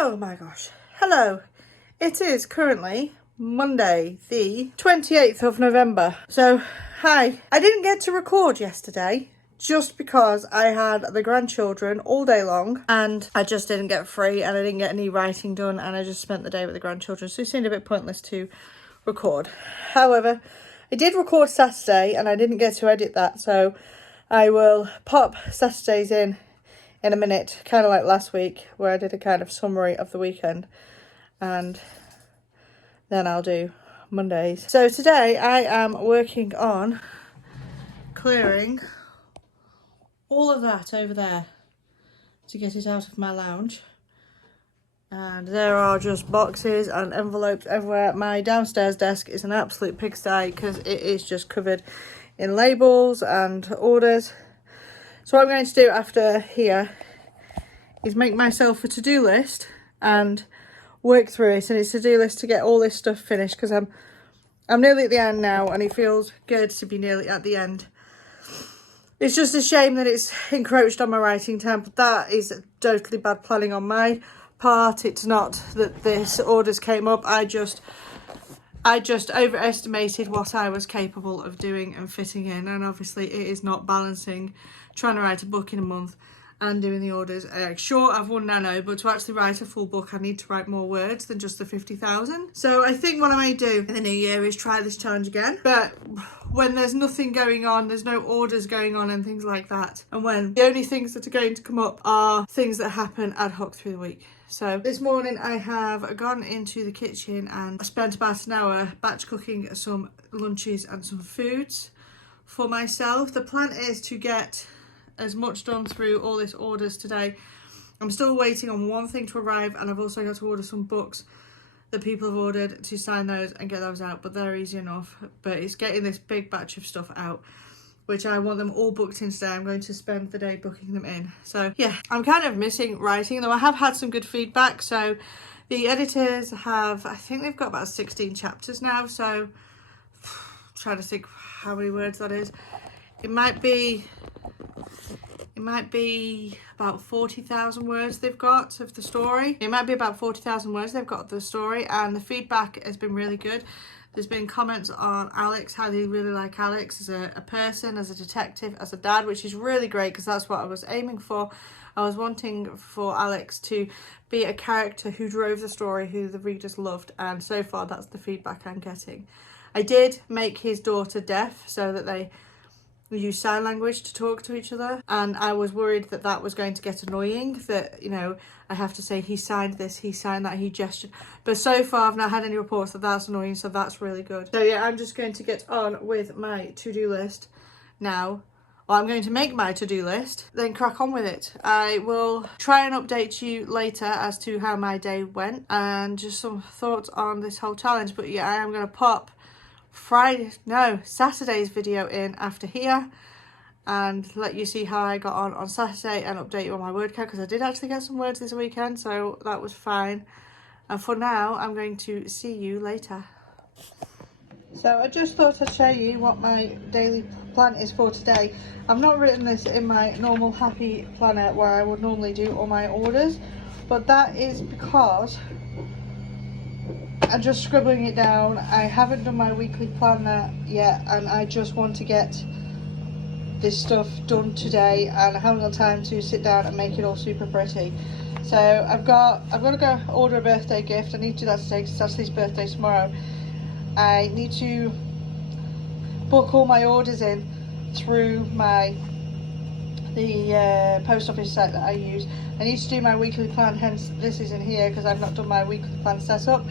Oh my gosh. Hello. It is currently Monday, the 28th of November. So, hi. I didn't get to record yesterday just because I had the grandchildren all day long and I just didn't get free and I didn't get any writing done and I just spent the day with the grandchildren. So it seemed a bit pointless to record. However, I did record Saturday and I didn't get to edit that. So I will pop Saturdays in a minute, kind of like last week where I did a kind of summary of the weekend, and then I'll do Mondays. So today I am working on clearing all of that over there to get it out of my lounge, and there are just boxes and envelopes everywhere. My downstairs desk is an absolute pigsty because it is just covered in labels and orders. So what I'm going to do after here is make myself a to-do list and work through it. And it's a to-do list to get all this stuff finished because I'm nearly at the end now and it feels good to be nearly at the end. It's just a shame that it's encroached on my writing time, but that is totally bad planning on my part. It's not that this orders came up. I just overestimated what I was capable of doing and fitting in, and obviously it is not balancing trying to write a book in a month and doing the orders. Sure, I've won Nano, but to actually write a full book I need to write more words than just the 50,000. So I think what I may do in the new year is try this challenge again, but when there's nothing going on, there's no orders going on and things like that, and when the only things that are going to come up are things that happen ad hoc through the week. So this morning I have gone into the kitchen and I spent about an hour batch cooking some lunches and some foods for myself. The plan is to get as much done through all this orders today. I'm still waiting on one thing to arrive, and I've also got to order some books that people have ordered to sign those and get those out, but they're easy enough. But it's getting this big batch of stuff out, which I want them all booked in today. I'm going to spend the day booking them in. So yeah, I'm kind of missing writing, though I have had some good feedback. So the editors have, I think they've got about 16 chapters now. So I'm trying to think how many words that is. It might be about 40,000 words they've got of the story. It might be about 40,000 words they've got of the story, and the feedback has been really good. There's been comments on Alex, how they really like Alex as a person, as a detective, as a dad, which is really great because that's what I was aiming for. I was wanting for Alex to be a character who drove the story, who the readers loved, and so far that's the feedback I'm getting. I did make his daughter deaf so that they use sign language to talk to each other, and I was worried that that was going to get annoying, that, you know, I have to say he signed this, he signed that, he gestured, but so far I've not had any reports that that's annoying, so that's really good. So yeah, I'm just going to get on with my to-do list now. Well, I'm going to make my to-do list, then crack on with it. I will try and update you later as to how my day went and just some thoughts on this whole challenge. But yeah, I am going to pop Saturday's video in after here and let you see how I got on Saturday and update you on my word count, because I did actually get some words this weekend, so that was fine. And for now, I'm going to see you later. So I just thought I'd show you what my daily plan is for today. I've not written this in my normal happy planner where I would normally do all my orders, but that is because I'm just scribbling it down. I haven't done my weekly planner yet, and I just want to get this stuff done today, and I haven't got time to sit down and make it all super pretty. So I've got to go order a birthday gift. I need to do that today because it's Ashley's birthday tomorrow. I need to book all my orders in through the post office site that I use. I need to do my weekly plan, hence this is in here because I've not done my weekly plan setup.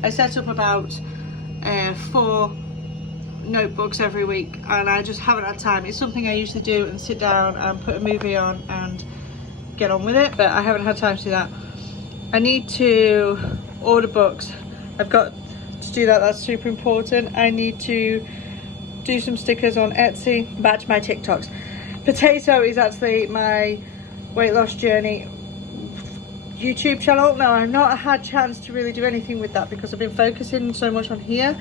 I set up about 4 notebooks every week and I just haven't had time. It's something I usually do and sit down and put a movie on and get on with it, but I haven't had time to do that. I need to order books. I've got to do that, that's super important. I need to do some stickers on Etsy, batch my TikToks. Potato is actually my weight loss journey YouTube channel. Now I've not had chance to really do anything with that because I've been focusing so much on here,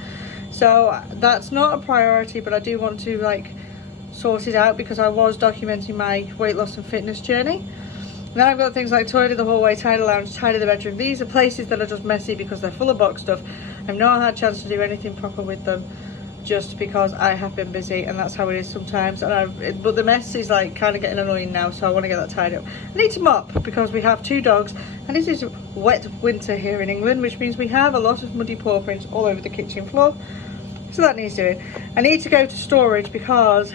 so that's not a priority, but I do want to like sort it out because I was documenting my weight loss and fitness journey. And then I've got things like tidy the hallway, tidy the lounge, tidy the bedroom. These are places that are just messy because they're full of box stuff. I've not had a chance to do anything proper with them just because I have been busy, and that's how it is sometimes. And but the mess is like kind of getting annoying now, so I want to get that tidied up. I need to mop because we have 2 dogs and it is wet winter here in England, which means we have a lot of muddy paw prints all over the kitchen floor. So that needs doing. I need to go to storage because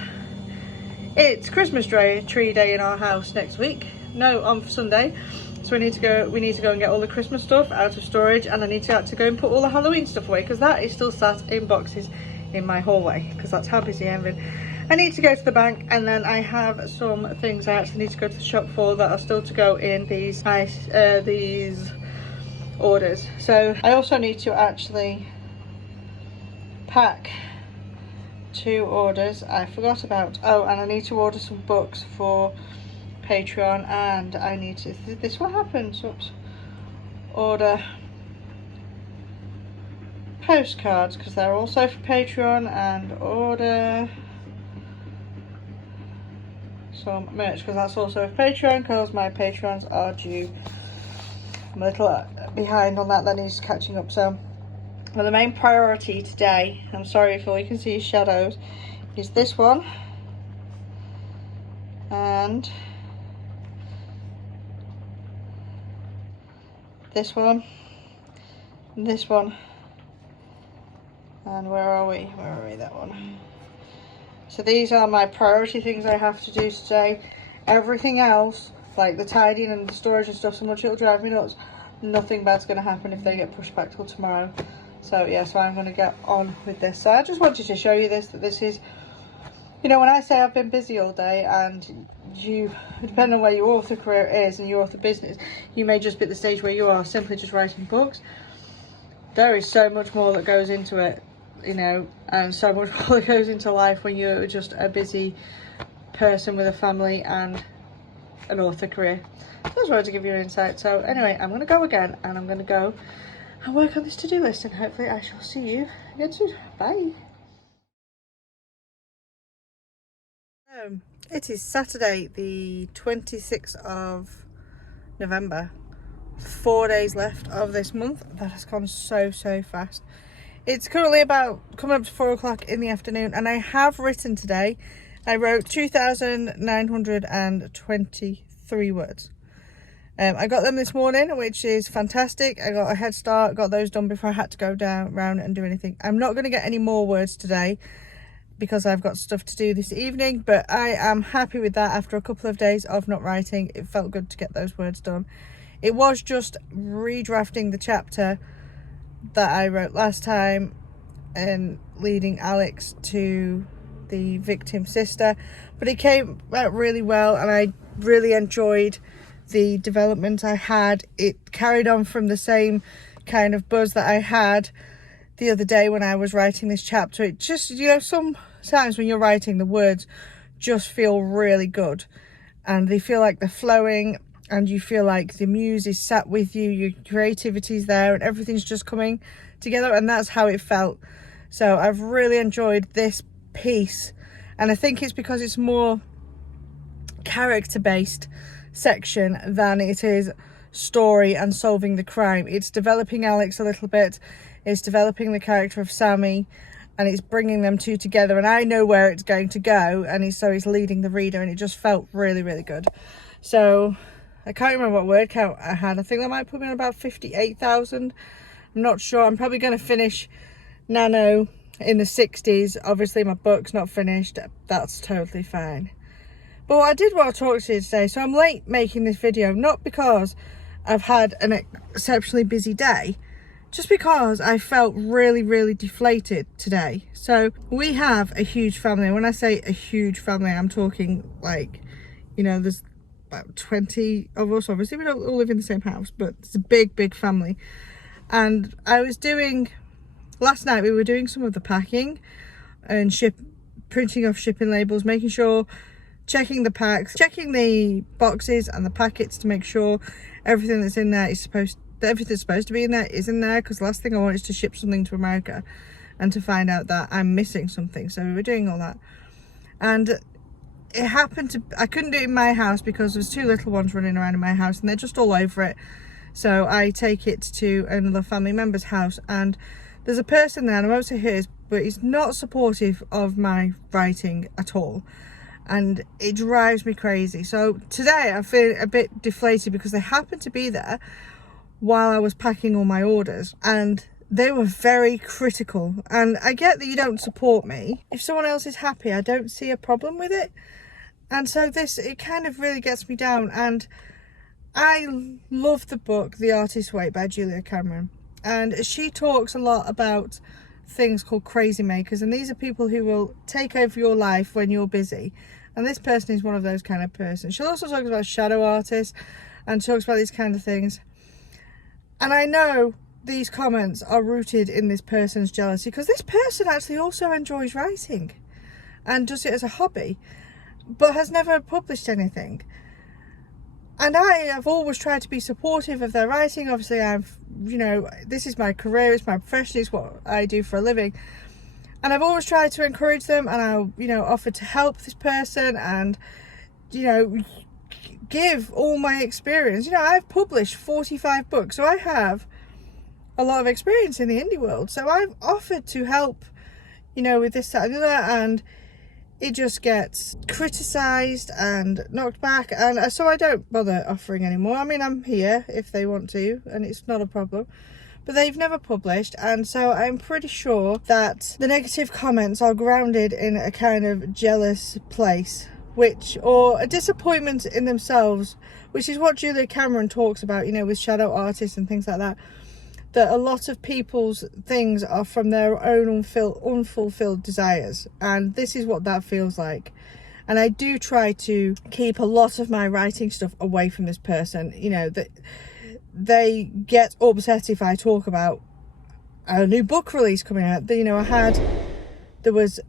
it's Christmas tree day in our house next week. No, on Sunday. So we need to go and get all the Christmas stuff out of storage, and I need to actually go and put all the Halloween stuff away because that is still sat in boxes in my hallway because that's how busy I've been. I need to go to the bank, and then I have some things I actually need to go to the shop for that are still to go in these orders. So I also need to actually pack 2 orders I forgot about. Oh, and I need to order some books for Patreon, and I need to, this what happens, oops, order postcards because they're also for Patreon, and order some merch because that's also for Patreon because my Patrons are due. I'm a little behind on that needs catching up. So well, the main priority today, I'm sorry if all you can see is shadows, is this one and this one and this one, and where are we, that one. So these are my priority things I have to do today. Everything else, like the tidying and the storage and stuff, so much it'll drive me nuts. Nothing bad's going to happen if they get pushed back till tomorrow. So yeah, so I'm going to get on with this. So I just wanted to show you this, that this is, you know, when I say I've been busy all day, and you, depending on where your author career is and your author business, you may just be at the stage where you are simply just writing books. There is so much more that goes into it, you know, and so much more that goes into life when you're just a busy person with a family and an author career. So I just wanted to give you an insight. So anyway, I'm going to go again, and I'm going to go and work on this to-do list, and hopefully I shall see you again soon. Bye. It is Saturday the 26th of November. 4 days left of this month. That has gone so fast. It's currently about coming up to 4 o'clock in the afternoon, and I have written today. I wrote 2,923 words. I got them this morning, which is fantastic. I got a head start, got those done before I had to go around and do anything. I'm not going to get any more words today because I've got stuff to do this evening, but I am happy with that. After a couple of days of not writing, it felt good to get those words done. It was just redrafting the chapter that I wrote last time and leading Alex to the victim sister, but it came out really well, and I really enjoyed the development I had. It carried on from the same kind of buzz that I had the other day when I was writing this chapter. It just, you know, sometimes when you're writing, the words just feel really good, and they feel like they're flowing, and you feel like the muse is sat with you, your creativity's there, and everything's just coming together, and that's how it felt. So I've really enjoyed this piece, and I think it's because it's more character based section than it is story and solving the crime. It's developing Alex a little bit, it's developing the character of Sammy, and it's bringing them two together, and I know where it's going to go, and so he's leading the reader, and it just felt really good. So I can't remember what word count I had. I think that might put me on about 58,000. I'm not sure. I'm probably going to finish Nano in the 60s. Obviously my book's not finished, that's totally fine. But what I did want to talk to you today, so I'm late making this video, not because I've had an exceptionally busy day, just because I felt really deflated today. So we have a huge family. When I say a huge family, I'm talking like, you know, there's about 20 of us. Obviously we don't all live in the same house, but it's a big family. And last night we were doing some of the packing and printing off shipping labels, making sure, checking the packs, checking the boxes and the packets to make sure everything that's in there is everything's supposed to be in there is in there, because the last thing I want is to ship something to America and to find out that I'm missing something. So we were doing all that, and it happened to, I couldn't do it in my house because there's 2 little ones running around in my house and they're just all over it. So I take it to another family member's house, and there's a person there, and I won't say his, but he's not supportive of my writing at all. And it drives me crazy. So today I feel a bit deflated because they happened to be there while I was packing all my orders, and they were very critical. And I get that you don't support me. If someone else is happy, I don't see a problem with it. And so it kind of really gets me down. And I love the book The Artist's Way by Julia Cameron, and she talks a lot about things called crazy makers, and these are people who will take over your life when you're busy, and this person is one of those kind of persons. She also talks about shadow artists and talks about these kind of things, and I know these comments are rooted in this person's jealousy, because this person actually also enjoys writing and does it as a hobby, but has never published anything. And I have always tried to be supportive of their writing. Obviously, this is my career, it's my profession, it's what I do for a living. And I've always tried to encourage them, and I'll, offer to help this person and, give all my experience. I've published 45 books, so I have a lot of experience in the indie world. So I've offered to help, with this, that, and the other, and it just gets criticised and knocked back, and so I don't bother offering anymore. I mean, I'm here if they want to, and it's not a problem, but they've never published, and so I'm pretty sure that the negative comments are grounded in a kind of jealous place, or a disappointment in themselves, which is what Julia Cameron talks about, with shadow artists and things like that. That a lot of people's things are from their own unfulfilled desires, and this is what that feels like. And I do try to keep a lot of my writing stuff away from this person. That they get upset if I talk about a new book release coming out.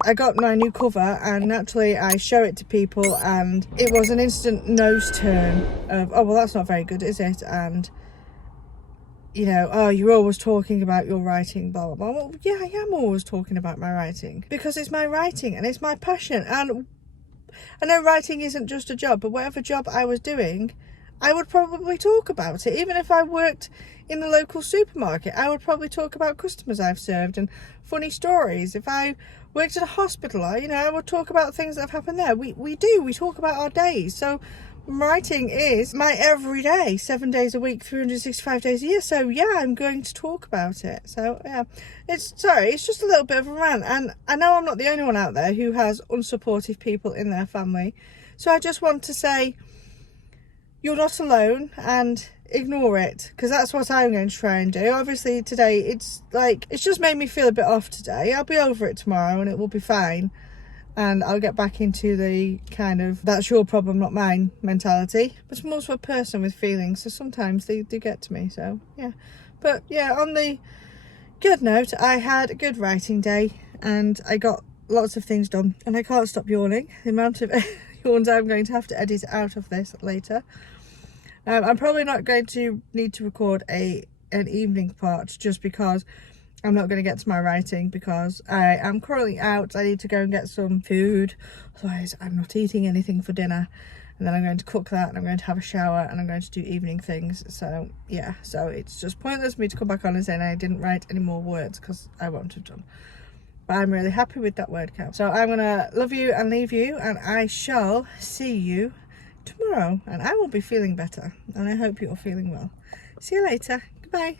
I got my new cover, and naturally I show it to people, and it was an instant nose turn of, oh well, that's not very good, is it? And oh, you're always talking about your writing, blah, blah, blah. Well, yeah, I am always talking about my writing because it's my writing and it's my passion. And I know writing isn't just a job, but whatever job I was doing, I would probably talk about it. Even if I worked in the local supermarket, I would probably talk about customers I've served and funny stories. If I worked at a hospital, I would talk about things that have happened there. We talk about our days. So writing is my everyday, 7 days a week, 365 days a year. So yeah, I'm going to talk about it. So yeah, it's just a little bit of a rant, and I know I'm not the only one out there who has unsupportive people in their family. So I just want to say, you're not alone, and ignore it, because that's what I'm going to try and do. Obviously today it's just made me feel a bit off today. I'll be over it tomorrow and it will be fine. And I'll get back into the kind of, that's your problem, not mine mentality. But I'm also a person with feelings, so sometimes they do get to me, so yeah. But yeah, on the good note, I had a good writing day, and I got lots of things done. And I can't stop yawning. The amount of yawns I'm going to have to edit out of this later. I'm probably not going to need to record an evening part, just because I'm not going to get to my writing, because I am currently out. I need to go and get some food, otherwise I'm not eating anything for dinner, and then I'm going to cook that, and I'm going to have a shower, and I'm going to do evening things. So yeah, so it's just pointless for me to come back on and say I didn't write any more words, because I won't have done. But I'm really happy with that word count. So I'm gonna love you and leave you, and I shall see you tomorrow, and I will be feeling better, and I hope you're feeling well. See you later. Goodbye.